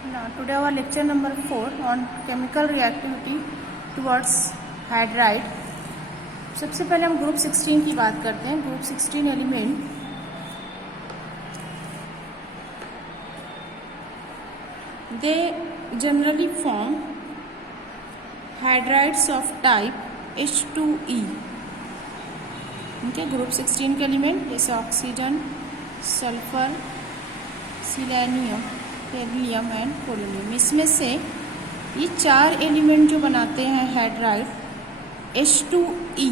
Now, today our lecture number 4 on chemical reactivity towards hydride. सबसे पहले हम group 16 की बात करते हैं. Group 16 element they generally form hydrides of type H2E. उनके ग्रुप 16 के एलिमेंट जैसे oxygen, sulphur, selenium, tellurium and polonium. इसमें से ये चार एलिमेंट जो बनाते हैं हाइड्राइड H2E.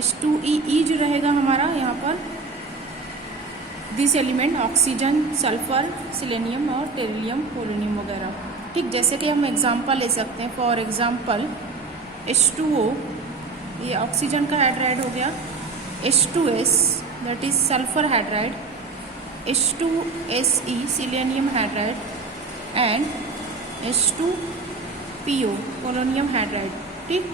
H2E जो रहेगा हमारा यहाँ पर this element oxygen, sulphur, selenium और टेरिलियम, पोलोनियम वगैरह. ठीक, जैसे कि हम एग्जांपल ले सकते हैं. फॉर एग्जांपल H2O ये ऑक्सीजन का हाइड्राइड हो गया. H2S that is sulphur hydride, H2SE selenium hydride and H2PO polonium hydride. ठीक,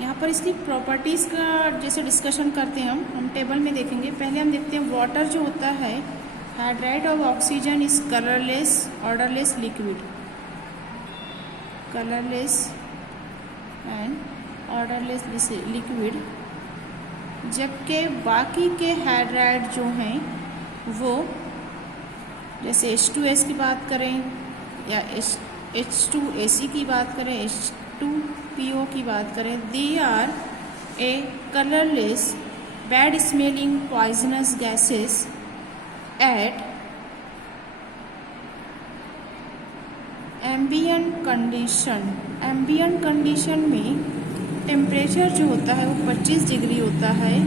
यहाँ पर इसकी प्रॉपर्टीज़ का जैसे डिस्कशन करते हैं हम टेबल में देखेंगे. पहले हम देखते हैं वाटर जो होता है hydride of oxygen is colourless odourless liquid. Colourless and odourless liquid, जबकि बाकी के हाइड्राइड जो हैं वो जैसे H2S की बात करें या H2AC की बात करें, H2PO की बात करें, they are a colourless bad smelling poisonous gases at ambient condition. Ambient condition में टेम्परेचर जो होता है वो 25 डिग्री होता है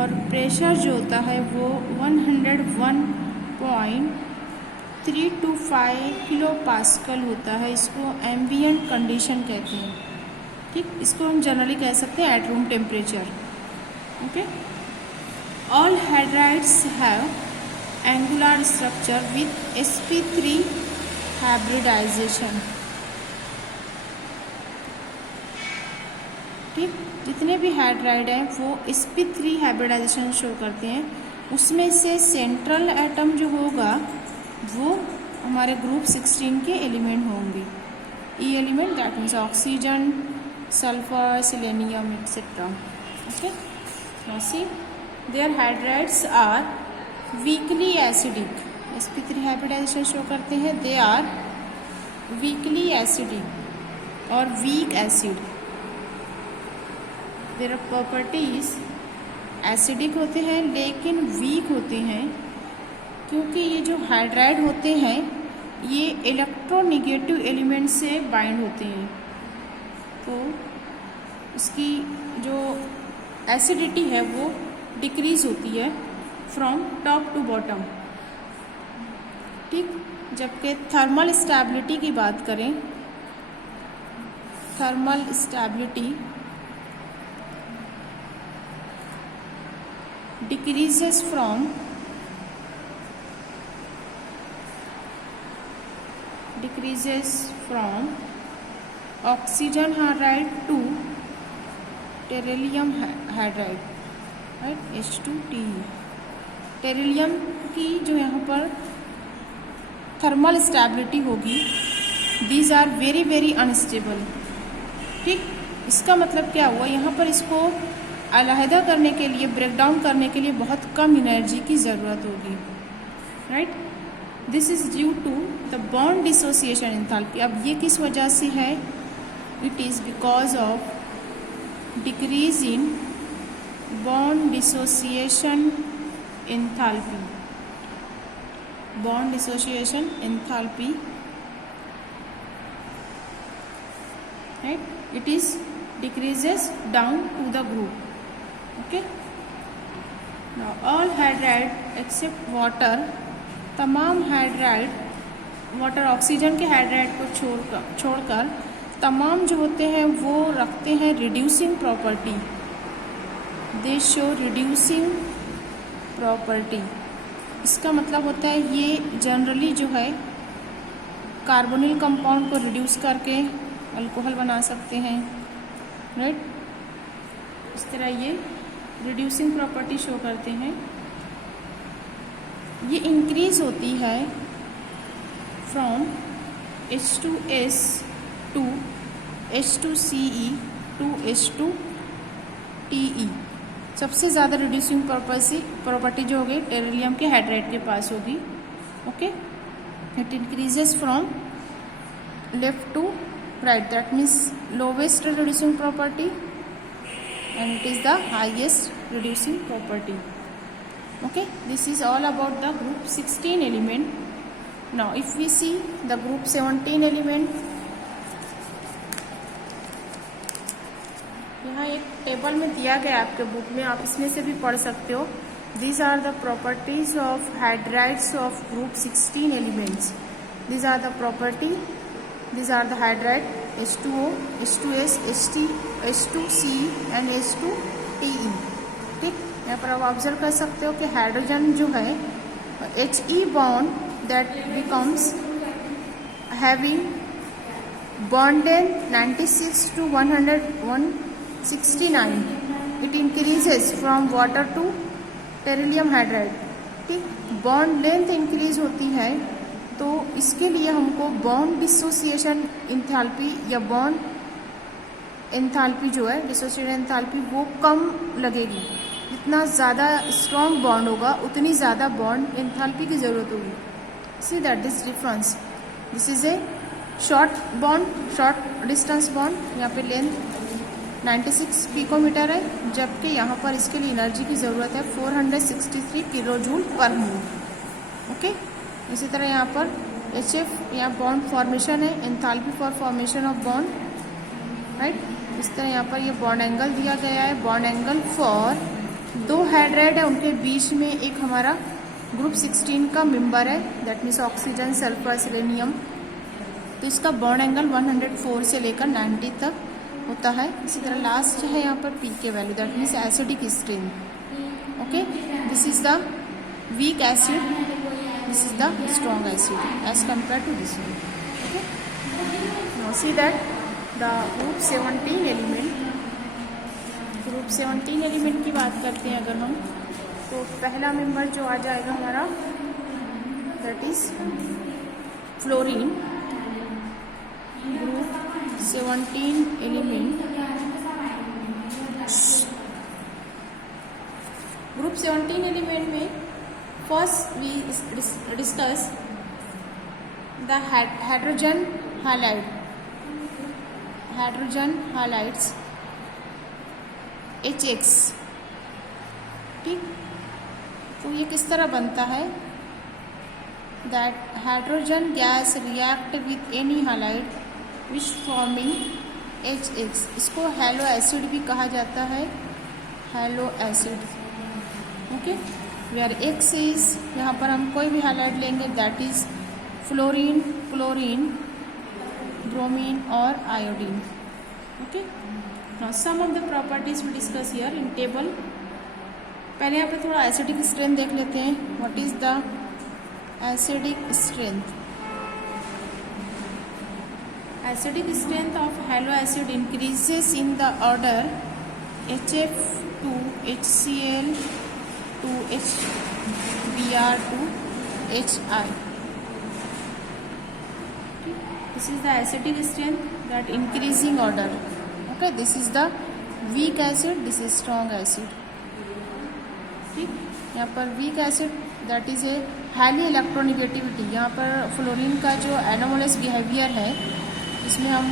और प्रेशर जो होता है वो 101.325 किलो पास्कल होता है. इसको एम्बियंट कंडीशन कहते हैं. ठीक, इसको हम जनरली कह सकते हैं at room temperature. Okay, all hydrides have angular structure with sp3 hybridisation. ठीक, जितने भी हाइड्राइड हैं वो sp3 हाइब्रिडाइजेशन शो करते हैं. उसमें से सेंट्रल एटम जो होगा वो हमारे ग्रुप 16 के एलिमेंट होंगे. ई element that means oxygen, sulphur, selenium etcetera. Okay, now see their hydrides are weakly acidic. sp3 hybridisation show करते हैं. दे आर वीकली एसिडिक और weak acid. Their properties acidic होते हैं लेकिन वीक होते हैं क्योंकि ये जो हाइड्राइड होते हैं ये इलेक्ट्रोनेगेटिव एलिमेंट से बाइंड होते हैं. तो इसकी जो एसिडिटी है वो डिक्रीज होती है फ्रॉम टॉप टू बॉटम. ठीक, जबकि थर्मल स्टेबिलिटी की बात करें, thermal stability decreases from oxygen hydride to tellurium hydride, right, H2TE. Tellurium की जो यहाँ पर थर्मल स्टेबिलिटी होगी, these are very very unstable. ठीक, इसका मतलब क्या हुआ, यहाँ पर इसको अलहदा करने के लिए, ब्रेक डाउन करने के लिए बहुत कम एनर्जी की ज़रूरत होगी. Right, this is due to the bond dissociation enthalpy. अब ये किस वजह से है? It is because of decrease in bond dissociation enthalpy. Bond dissociation enthalpy, right, it is decreases down to the group. Okay, now all hydride except water, तमाम hydride water oxygen के hydride को छोड़कर तमाम जो होते हैं वो रखते हैं रिड्यूसिंग प्रॉपर्टी. दे शो रिड्यूसिंग प्रॉपर्टी. इसका मतलब होता है ये जनरली जो है कार्बोनिल कंपाउंड को रिड्यूस करके अल्कोहल बना सकते हैं. राइट, इस तरह ये रिड्यूसिंग प्रॉपर्टी शो करते हैं. ये इंक्रीज होती है from H2S to H2Ce to H2Te। सबसे ज़्यादा रिड्यूसिंग प्रॉपर्टी जो होगी टेरिलियम के हाइड्राइड के पास होगी। Okay, it increases from left to right, that means lowest reducing property and it is the highest reducing property. Okay, this is all about the group 16 element. Now if we see the group 17 element, यहाँ एक table में दिया गया आपके book में, आप इसमें से भी पढ़ सकते हो। These are the properties of hydrides of group 16 elements. These are the property, these are the hydride H2O, H2S, H2Ce and H2Te। ठीक, यहाँ पर आप ऑब्जर्व कर सकते हो कि हाइड्रोजन जो है He bond that becomes having bond length 96 to 169, it increases from water to tellurium hydride. ठीक, बॉन्ड लेंथ इंक्रीज होती है तो इसके लिए हमको बॉन्ड डिसोसिएशन एंथैल्पी या बॉन्ड एंथैल्पी जो है डिसोसिएशन एंथैल्पी वो कम लगेगी। जितना ज़्यादा स्ट्रॉन्ग बॉन्ड होगा उतनी ज़्यादा बॉन्ड एंथैल्पी की ज़रूरत होगी। See that this difference, this is A short bond, short distance bond. यहाँ पे लेंथ 96 पिकोमीटर है, जबकि यहाँ पर इसके लिए एनर्जी की ज़रूरत है 463 किलो जूल पर मोल। ओके, इसी तरह यहाँ पर HF यहाँ बॉन्ड फॉर्मेशन है, enthalpy for formation of bond, right. इस तरह यहाँ पर ये बॉन्ड एंगल दिया गया है, बॉन्ड एंगल फॉर दो हाइड्राइड है उनके बीच में एक हमारा ग्रुप 16 का मेंबर है, that means oxygen, sulphur, selenium. तो इसका बॉन्ड एंगल 104 से लेकर 90 तक होता है। इसी तरह लास्ट है यहाँ पर P के value, that means acidic strength. Okay, this is the weak acid, this is the strong acid as compared to this one. Okay, now see that the group 17 element की बात करते हैं अगर हम, तो पहला मेंबर जो आ जाएगा हमारा that is fluorine. Group 17 element, group 17 element में first we discuss the hydrogen halide, hydrogen halides HX। ठीक, तो ये किस तरह बनता है, that hydrogen gas react with any halide which forming HX। इसको हैलो एसिड भी कहा जाता है, halo acid. Okay, where X is, यहाँ पर हम कोई भी हाइलाइट लेंगे, that is fluorine, chlorine, bromine और iodine. Okay, now some of the properties we discuss here in table. पहले यहाँ पे थोड़ा एसिडिक स्ट्रेंथ देख लेते हैं। What is the acidic strength? Acidic strength of halo acid increases in the order HF to HCl to HBr to HI. This is the acidic strength, that increasing order. Okay, this is the weak acid, this is strong acid. ठीक, यहाँ पर weak acid that is a highly electronegativity। यहाँ पर fluorine का जो anomalous behaviour है इसमें हम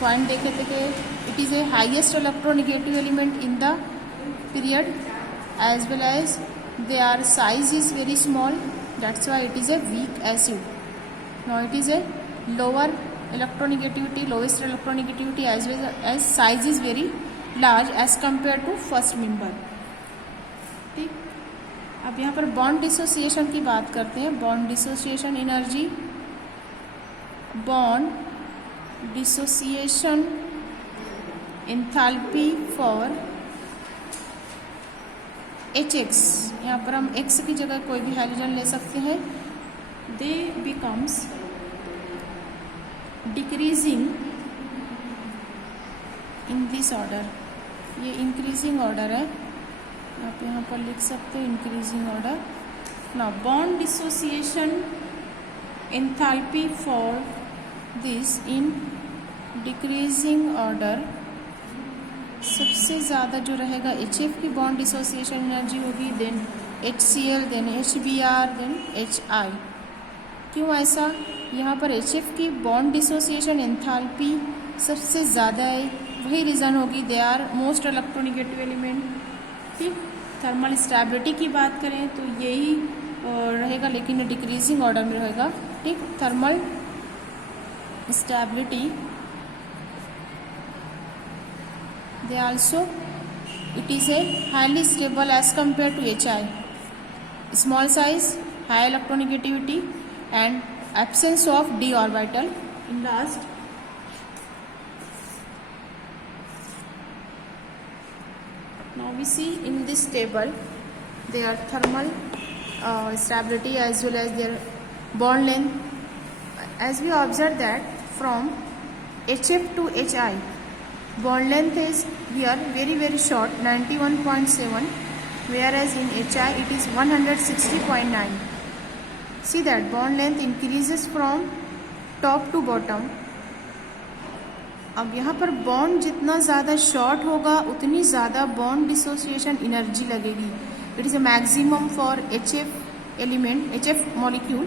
पॉइंट देखे थे कि it is A highest electronegative element in the period, as well as their size is very small, that's why it is a weak acid. Now it is a lower electronegativity, lowest electronegativity, as well as size is very large as compared to first member. ठीक, अब यहाँ पर bond dissociation की बात करते हैं। Bond dissociation energy, bond dissociation enthalpy for HX, यहाँ पर हम X की जगह कोई भी हाइड्रोजन ले सकते हैं। दे becomes decreasing in this order, ये इंक्रीजिंग ऑर्डर है, आप यहाँ पर लिख सकते हो increasing order. Now bond dissociation enthalpy for this in decreasing order, सबसे ज़्यादा जो रहेगा HF की बॉन्ड डिसोसिएशन एनर्जी होगी, then HCl, then HBr, then HI। क्यों ऐसा? यहाँ पर HF की बॉन्ड डिसोसिएशन एंथैल्पी सबसे ज़्यादा है, वही रीज़न होगी, they are most electronegative element. ठीक, थर्मल स्टेबिलिटी की बात करें तो यही रहेगा, लेकिन डिक्रीजिंग ऑर्डर में रहेगा। ठीक, thermal stability they also it is a highly stable as compare to HI, small size, high electronegativity and absence of d orbital in last। Now we see in this table their thermal stability as well as their bond length. As we observe that from HF to HI, bond length is here very short, 91.7, whereas in HI it is 160.9. See that bond length increases from top to bottom। अब यहाँ पर bond जितना ज़्यादा short होगा उतनी ज़्यादा bond dissociation energy लगेगी। It is a maximum for HF element, HF molecule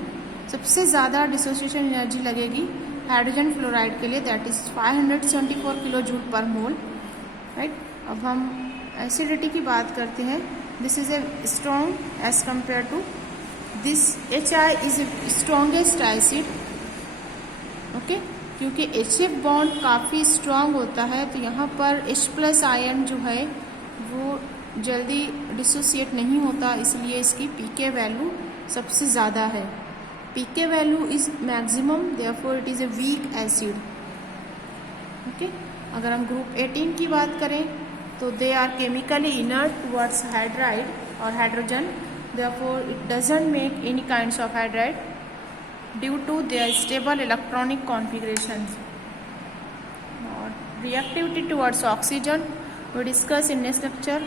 सबसे ज़्यादा डिसोसिएशन एनर्जी लगेगी हाइड्रोजन फ्लोराइड के लिए, दैट इज़ 574 किलो जूल पर मोल। राइट, अब हम एसिडिटी की बात करते हैं। This is a strong as compare to this HI is a strongest acid. Okay, क्योंकि HF बॉन्ड काफ़ी स्ट्रॉन्ग होता है तो यहाँ पर H+ आयन जो है वो जल्दी डिसोसिएट नहीं होता, इसलिए इसकी pK वैल्यू सबसे ज़्यादा है। pK value is maximum, therefore it is a weak acid. Okay, अगर हम ग्रुप 18 की बात करें तो they are chemically inert towards hydride और hydrogen, therefore it doesn't make any kinds of hydride due to their stable electronic configurations। Reactivity towards oxygen we discuss in next lecture।